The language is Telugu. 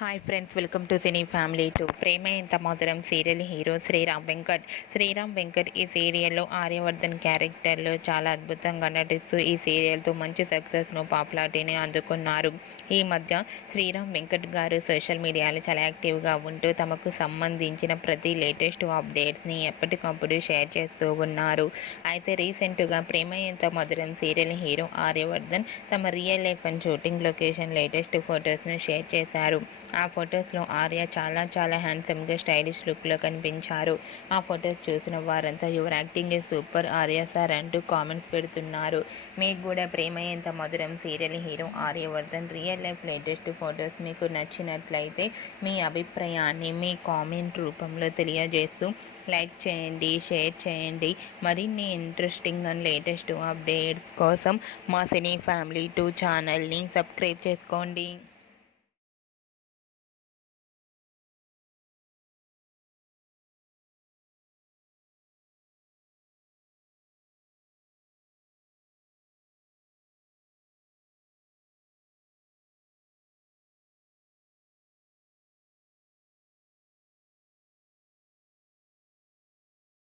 Hi friends, welcome to cine family two. Prema Entha Madhuram serial hero Sriram Venkat. Sriram Venkat ఈ సీరియల్లో ఆర్యవర్ధన్ క్యారెక్టర్లో చాలా అద్భుతంగా నటిస్తూ ఈ సీరియల్తో మంచి సక్సెస్ను పాపులారిటీని అందుకున్నారు. ఈ మధ్య శ్రీరామ్ వెంకట్ గారు సోషల్ మీడియాలో చాలా యాక్టివ్గా ఉంటూ తమకు సంబంధించిన ప్రతి లేటెస్ట్ అప్డేట్స్ని ఎప్పటికప్పుడు షేర్ చేస్తూ ఉన్నారు. అయితే రీసెంట్గా ప్రేమ ఎంత మధురం సీరియల్ హీరో ఆర్యవర్ధన్ తమ real life and shooting location latest ఫొటోస్ను షేర్ చేశారు. ఆ ఫొటోస్లో ఆర్య చాలా హ్యాండ్సమ్గా స్టైలిష్ లుక్లో కనిపించారు. ఆ ఫొటోస్ చూసిన వారంతా your acting is super Arya sir అంటూ కామెంట్స్ పెడుతున్నారు. మీకు కూడా ప్రేమ Entha Madhuram serial hero Aryavardhan real life latest photos మీకు నచ్చినట్లయితే మీ అభిప్రాయాన్ని మీ కామెంట్ రూపంలో తెలియజేస్తూ లైక్ చేయండి, షేర్ చేయండి. మరిన్ని ఇంట్రెస్టింగ్ అండ్ లేటెస్ట్ అప్డేట్స్ కోసం మా సినీ ఫ్యామిలీ 2 ఛానల్ని సబ్స్క్రైబ్ చేసుకోండి.